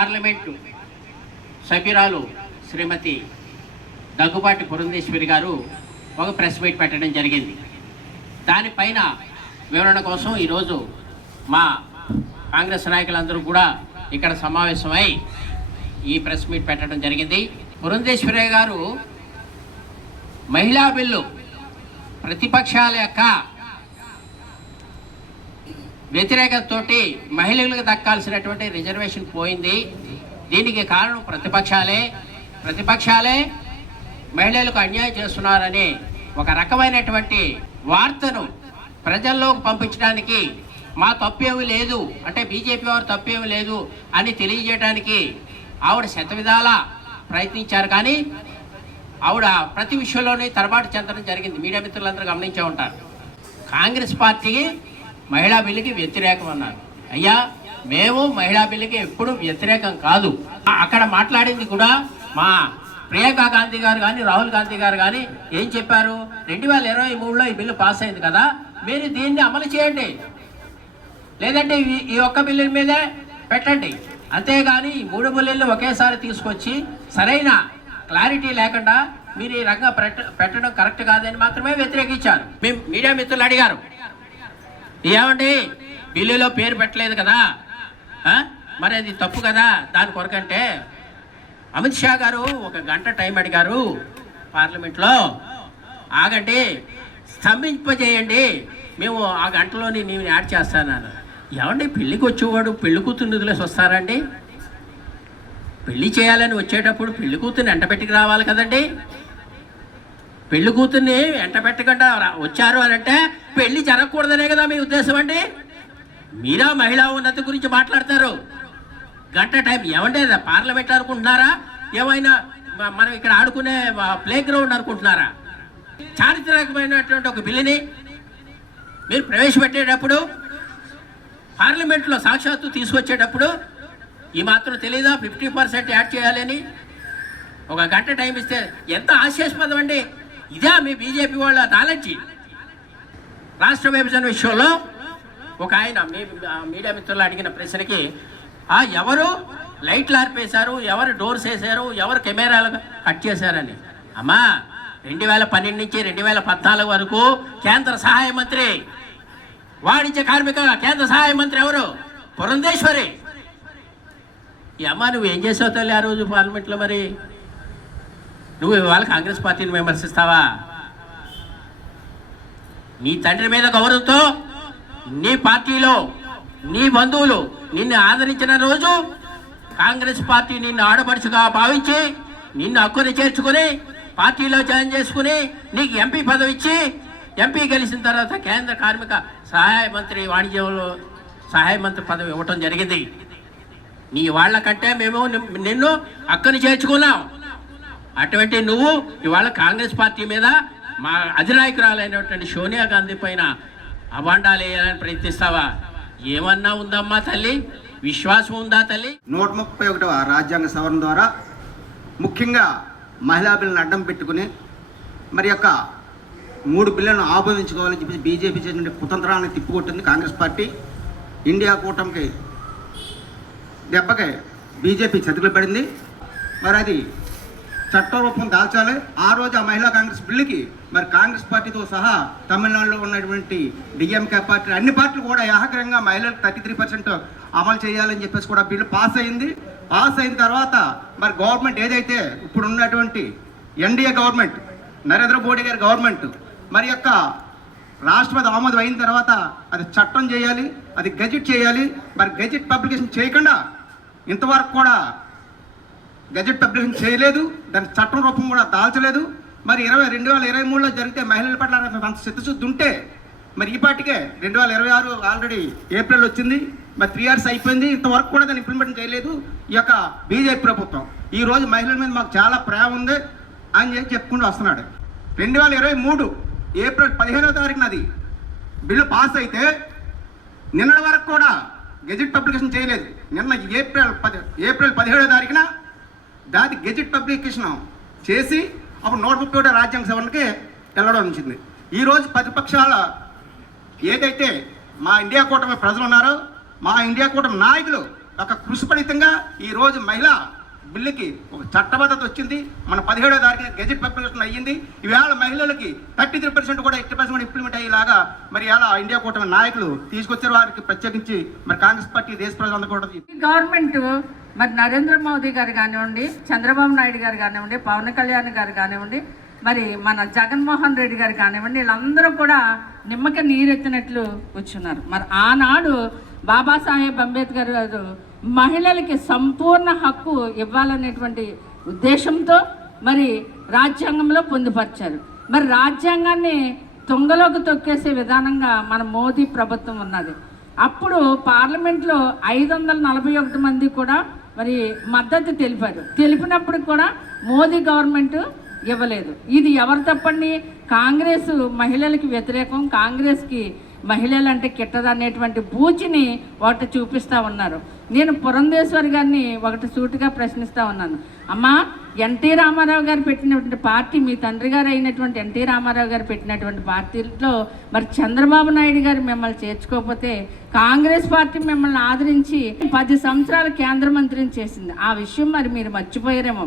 Parliament సభ్యురాలు శ్రీమతి దగ్గుబాటి పురంధేశ్వరి గారు ఒక ప్రెస్ మీట్ పెట్టడం జరిగింది. దానిపైన వివరణ కోసం ఈరోజు మా కాంగ్రెస్ నాయకులందరూ కూడా ఇక్కడ సమావేశమై ఈ ప్రెస్ మీట్ పెట్టడం జరిగింది. పురంధేశ్వరి గారు మహిళా బిల్లు ప్రతిపక్షాల యొక్క వ్యతిరేకతతో మహిళలకు దక్కాల్సినటువంటి రిజర్వేషన్ పోయింది. దీనికి కారణం ప్రతిపక్షాలే మహిళలకు అన్యాయం చేస్తున్నారని ఒక రకమైనటువంటి వార్తను ప్రజల్లోకి పంపించడానికి మా తప్పేమీ లేదు అంటే బీజేపీ వారు తప్పేమీ లేదు అని తెలియజేయడానికి ఆవిడ శతవిధాలా ప్రయత్నించారు. కానీ ఆవిడ ప్రతి విషయంలోనే తరబాటు చెందడం జరిగింది. మీడియా మిత్రులందరూ గమనించే ఉంటారు. కాంగ్రెస్ పార్టీ మహిళా బిల్లుకి వ్యతిరేకం అన్నారు. అయ్యా, మేము మహిళా బిల్లుకి ఎప్పుడు వ్యతిరేకం కాదు. అక్కడ మాట్లాడింది కూడా మా ప్రియాంక గాంధీ గారు కానీ రాహుల్ గాంధీ గారు కానీ ఏం చెప్పారు, 2023లో ఈ బిల్లు పాస్ అయింది కదా, మీరు దీన్ని అమలు చేయండి, లేదంటే ఈ ఒక్క బిల్లు మీదే పెట్టండి, అంతేగాని ఈ 3 బిల్లులు ఒకేసారి తీసుకొచ్చి సరైన క్లారిటీ లేకుండా మీరు ఈ రంగం పెట్టడం కరెక్ట్ కాదని మాత్రమే వ్యతిరేకించారు. మేము మీడియా మిత్రులు అడిగారు, ఏమండి బిల్లులో పేరు పెట్టలేదు కదా, మరి అది తప్పు కదా, దాని కొరకంటే అమిత్ షా గారు 1 గంట టైం అడిగారు పార్లమెంట్లో. ఆగండి, స్తంభింపజేయండి, మేము ఆ గంటలోని నేను యాడ్ చేస్తాను. ఏమండి, పెళ్ళికి వచ్చేవాడు పెళ్లి కూతుర్ని వదిలేసి వస్తారండి? పెళ్లి చేయాలని వచ్చేటప్పుడు పెళ్లి కూతుర్ని ఎంటబెట్టుకు రావాలి కదండి. పెళ్లి కూతుర్ని ఎంటబెట్టకుండా వచ్చారు అని అంటే పెళ్లి జరగకూడదనే కదా మీ ఉద్దేశం అండి. మీరా మహిళా ఉన్నతి గురించి మాట్లాడతారు. గంట టైం ఏమంటే పార్లమెంట్ అనుకుంటున్నారా, ఏమైనా మనం ఇక్కడ ఆడుకునే ప్లే గ్రౌండ్ అనుకుంటున్నారా? చారిత్రకమైనటువంటి ఒక బిల్లుని మీరు ప్రవేశపెట్టేటప్పుడు పార్లమెంట్లో సాక్షాత్తు తీసుకొచ్చేటప్పుడు ఈ మాత్రం తెలీదా 50% యాడ్ చేయాలని? 1 గంట టైం ఇస్తే ఎంత హాస్యాస్పదం అండి. ఇదే మీ బీజేపీ వాళ్ళ నాలెడ్జి. రాష్ట్ర విభజన విషయంలో ఒక ఆయన మీడియా మిత్రులు అడిగిన ప్రశ్నకి ఎవరు లైట్లు ఆర్పేశారు, ఎవరు డోర్స్ వేశారు, ఎవరు కెమెరాలు కట్ చేశారని. అమ్మా, 2012 నుంచి 2014 వరకు కేంద్ర సహాయ మంత్రి, వాణిజ్య కార్మిక కేంద్ర సహాయ మంత్రి ఎవరు? పురంధేశ్వరి. ఈ అమ్మ నువ్వు ఏం చేసావు తల్లి ఆ రోజు పార్లమెంట్లో? మరి నువ్వు ఇవాళ కాంగ్రెస్ పార్టీని విమర్శిస్తావా? నీ తండ్రి మీద గౌరవంతో నీ పార్టీలో నీ బంధువులు నిన్ను ఆదరించిన రోజు కాంగ్రెస్ పార్టీ నిన్ను ఆడపడుచుగా భావించి నిన్ను హక్కుని చేర్చుకుని పార్టీలో జాయిన్ చేసుకుని నీకు ఎంపీ పదవి ఇచ్చి ఎంపీ గెలిచిన తర్వాత కేంద్ర కార్మిక సహాయ మంత్రి, వాణిజ్యంలో సహాయ మంత్రి పదవి ఇవ్వటం జరిగింది. నీ వాళ్ళకంటే మేము నిన్ను హక్కుని చేర్చుకున్నాం. అటువంటి నువ్వు ఇవాళ కాంగ్రెస్ పార్టీ మీద మా అధినాయకురాలైనటువంటి సోనియా గాంధీ పైన అభాండాలు వేయాలని ప్రయత్నిస్తావా? ఏమన్నా ఉందమ్మా తల్లి? విశ్వాసం ఉందా తల్లి? 131వ రాజ్యాంగ సవరణ ద్వారా ముఖ్యంగా మహిళా బిల్లును అడ్డం పెట్టుకుని మరి యొక్క 3 బిల్లులను ఆమోదించుకోవాలని చెప్పి బీజేపీ చేసిన కుతంత్రాలను తిప్పికొట్టింది కాంగ్రెస్ పార్టీ. ఇండియా కూటమికి దెబ్బకి బీజేపీ చతికిలు పడింది. మరి అది చట్టరూపం దాల్చాలి. ఆ రోజు ఆ మహిళా కాంగ్రెస్ బిల్లుకి మరి కాంగ్రెస్ పార్టీతో సహా తమిళనాడులో ఉన్నటువంటి డిఎంకే పార్టీ అన్ని పార్టీలు కూడా ఏకగ్రంగా మహిళలకు 33% అమలు చేయాలని చెప్పేసి కూడా బిల్లు పాస్ అయింది. పాస్ అయిన తర్వాత మరి గవర్నమెంట్ ఏదైతే ఇప్పుడు ఉన్నటువంటి ఎన్డీఏ గవర్నమెంట్, నరేంద్ర మోడీ గారి గవర్నమెంట్ మరి యొక్క రాష్ట్రపతి ఆమోదం అయిన తర్వాత అది చట్టం చేయాలి, అది గెజిట్ చేయాలి. మరి గెజిట్ పబ్లికేషన్ చేయకుండా ఇంతవరకు కూడా గెజెట్ పబ్లికేషన్ చేయలేదు, దాని చట్టం రూపం కూడా దాల్చలేదు. మరి 2023లో జరిగితే మహిళల పట్ల అంత చిత్తశుద్ధి ఉంటే మరి ఈ పార్టీకే 2026 ఆల్రెడీ ఏప్రిల్ వచ్చింది, మరి 3 years అయిపోయింది, ఇంతవరకు కూడా దాన్ని ఇంప్లిమెంట్ చేయలేదు ఈ యొక్క బీజేపీ ప్రభుత్వం. ఈరోజు మహిళల మీద మాకు చాలా ప్రేమ ఉంది అని చెప్పి చెప్పుకుంటూ వస్తున్నాడు. 2023 ఏప్రిల్ 15వ తారీఖున అది బిల్లు పాస్ అయితే నిన్నటి వరకు కూడా గెజెట్ పబ్లికేషన్ చేయలేదు. నిన్న ఏప్రిల్ 17వ తారీఖున దాని గెజెట్ పబ్లికేషన్ చేసి అప్పుడు 131 రాజ్యాంగ సవరణకి వెళ్ళడం ఉంచింది. ఈరోజు ప్రతిపక్షాల ఏదైతే మా ఇండియా కూటమి ప్రజలు ఉన్నారో, మా ఇండియా కూటమి నాయకులు ఒక కృషిపడితంగా ఈరోజు మహిళా బిల్లుకి ఒక చట్టబద్ధత వచ్చింది. మన 17వ తారీఖున గెజెట్ పబ్లికేషన్ అయ్యింది. ఈవేళ మహిళలకి 33% కూడా 80% కూడా ఇంప్లిమెంట్ అయ్యేలాగా మరి ఇలా ఇండియా కూటమి నాయకులు తీసుకొచ్చారు. వారికి ప్రత్యేకించి మరి కాంగ్రెస్ పార్టీ దేశ ప్రజలందరూ కూడా గవర్నమెంట్ మరి నరేంద్ర మోదీ గారు కానివ్వండి, చంద్రబాబు నాయుడు గారు కానివ్వండి, పవన్ కళ్యాణ్ గారు కానివ్వండి, మరి మన జగన్మోహన్ రెడ్డి గారు కానివ్వండి, వీళ్ళందరూ కూడా నిమ్మక నీరెత్తినట్లు కూర్చున్నారు. మరి ఆనాడు బాబాసాహెబ్ అంబేద్కర్ గారు మహిళలకి సంపూర్ణ హక్కు ఇవ్వాలనేటువంటి ఉద్దేశంతో మరి రాజ్యాంగంలో పొందుపరిచారు. మరి రాజ్యాంగాన్ని తుంగలోకి తొక్కేసే విధానంగా మన మోదీ ప్రభుత్వం ఉన్నది. అప్పుడు పార్లమెంట్లో 541 మంది కూడా మరి మద్దతు తెలిపినప్పుడు కూడా మోదీ గవర్నమెంట్ ఇవ్వలేదు. ఇది ఎవరు తప్పండి? కాంగ్రెస్ మహిళలకి వ్యతిరేకం, కాంగ్రెస్కి మహిళలు అంటే కిట్టదనేటువంటి బూచిని ఒకటి చూపిస్తూ ఉన్నారు. నేను పురంధేశ్వరి గారిని ఒకటి సూటిగా ప్రశ్నిస్తూ ఉన్నాను. అమ్మా, ఎన్టీ రామారావు గారు పెట్టినటువంటి పార్టీ, మీ తండ్రి గారు అయినటువంటి ఎన్టీ రామారావు గారు పెట్టినటువంటి పార్టీలో మరి చంద్రబాబు నాయుడు గారు మిమ్మల్ని చేర్చుకోకపోతే కాంగ్రెస్ పార్టీ మిమ్మల్ని ఆదరించి 10 సంవత్సరాలు కేంద్ర మంత్రిని చేసింది. ఆ విషయం మరి మీరు మర్చిపోయారేమో.